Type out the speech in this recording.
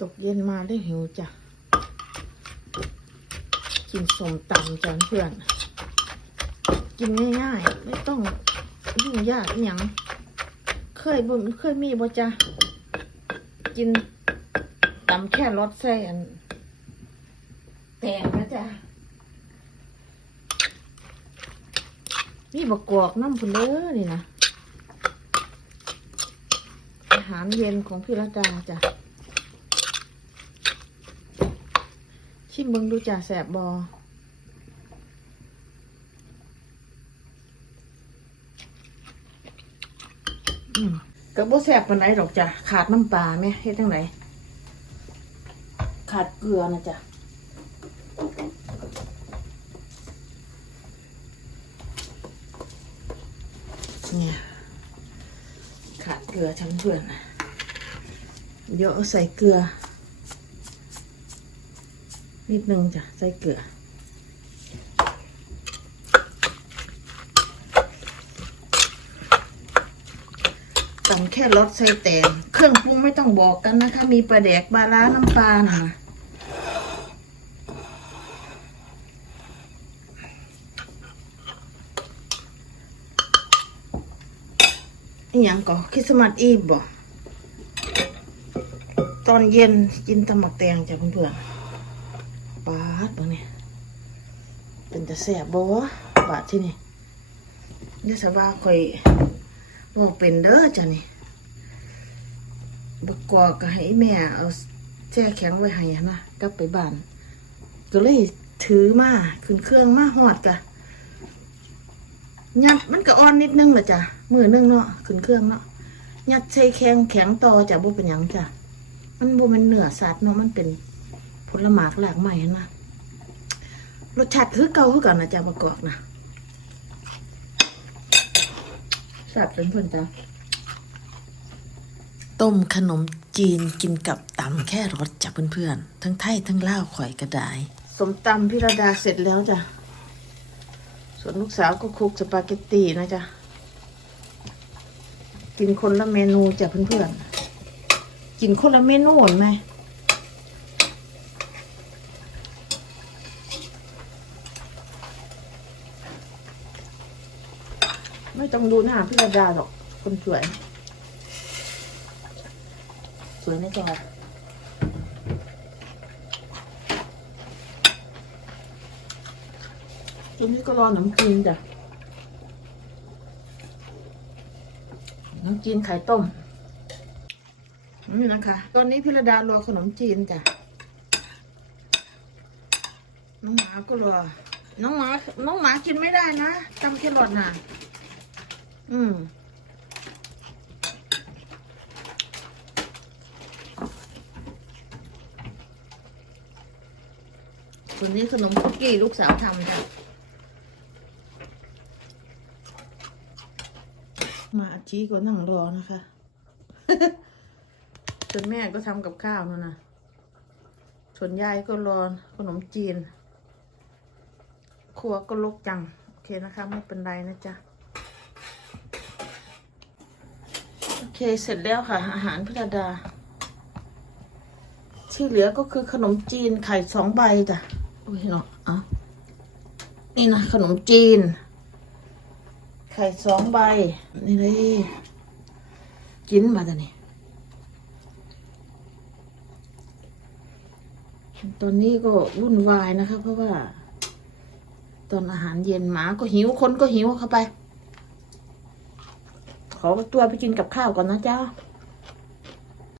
ตกเย็นมาได้หิวจ้ะ กินสมตำจ้ะเพื่อน กินง่ายๆ ไม่ต้องยุ่งยากอย่างเคยบ่เคยมีบ่จ้ะ กินตำแค่รสใส่อันแตงนะจ๊ะนี่บกกอกน้ำพุ่นเด้อนี่นะอาหารเย็นของพี่ระดาจ้ะ ชิมเบิงดูจ่าแสบบออืมก็บ่แสบปานไหนดอกจ้ะขาดน้ำปลาไหมเฮ็ดจังไหนขาดเกลือนะจ้ะเนี่ยขาดเกลือทั้งเพื่อนนะเยอาใส่เกลือ นิดนึงจ้ะใส่เกลือตำแค่รสใส่แตงเครื่องปรุงไม่ต้องบอกกันนะคะ มีปลาแดกปลาร้าน้ำปลานะอหย่างก่อคริสต์มาสอีฟบ่ตอนเย็นกินตำหมักแตงจ้ะเพื่อนๆปาดบ่เนี่ย เป็นตะแสบบ่บาดที่นี่นี่สบาคอยบอกเป็นเด้อจ้ะนี่บกกอกก็ให้แม่เอาแช่แข็งไว้ให้นะกลับไปบ้าน ก็เลยถือมาขึ้นเครื่องมาหอดกะยัดมันก็อ่อนนิดนึงละจ้ะมือนึงเนาะขึ้นเครื่องเนาะยัดใส่แข็งแข็งต่อจ้ะบ่เป็นหยังจ้ะมันบ่มันเหนือสัตว์เนาะมันเป็นผลหมากหลากใหม่นะ รสชาติคือเก่าคือกันนะจ้ะประกอบนะสับเป็นเพิ่นจ้ะต้มขนมจีนกินกับตำแค่รสจ้ะเพื่อนๆ ทั้งไทยทั้งลาวข่อยก็ได้สมตำพิรดาเสร็จแล้วจ้ะ ส่วนลูกสาวก็คลุกสปาเกตตีนะจ๊ะกินคนละเมนูจ้ะเพื่อนๆ กินคนละเมนูเห็นไหม ไม่ต้องดูหน้าพี่ระดาหรอก คนสวย สวยในจอตรงนี้ก็รอหนมจีนจ้ะน้ำจีนไข่ต้มนี่นะคะ ตอนนี้พิรดารอขนมจีนจ้ะ น้องหมาก็รอ น้องหมา น้องหมากินไม่ได้นะจำแครอทน่ะ อืมส่วนนี้ขนมคุกกี้ลูกสาวทำจ้ะมาอาชีก็นั่งรอนะคะ ส่วนแม่ก็ทำกับข้าวนั่นนะส่วนยายก็รอขนมจีน ครัวก็ลกจัง โอเคนะคะ ไม่เป็นไรนะจ๊ะ โอ เคเสร็จแล้วค่ะ อาหารพิรดา ที่เหลือก็คือขนมจีนไข่สองใบจ้ะอุ้ยเนาะอะนี่นะขนมจีน ไข่สองใบ นี่เลยกินมาตอนนี้ตอนนี้ก็วุ่นวายนะคะ เพราะว่า ตอนอาหารเย็นหมาก็หิวคนก็หิวเข้าไป ขอตัวไปกินกับข้าวก่อนนะเจ้า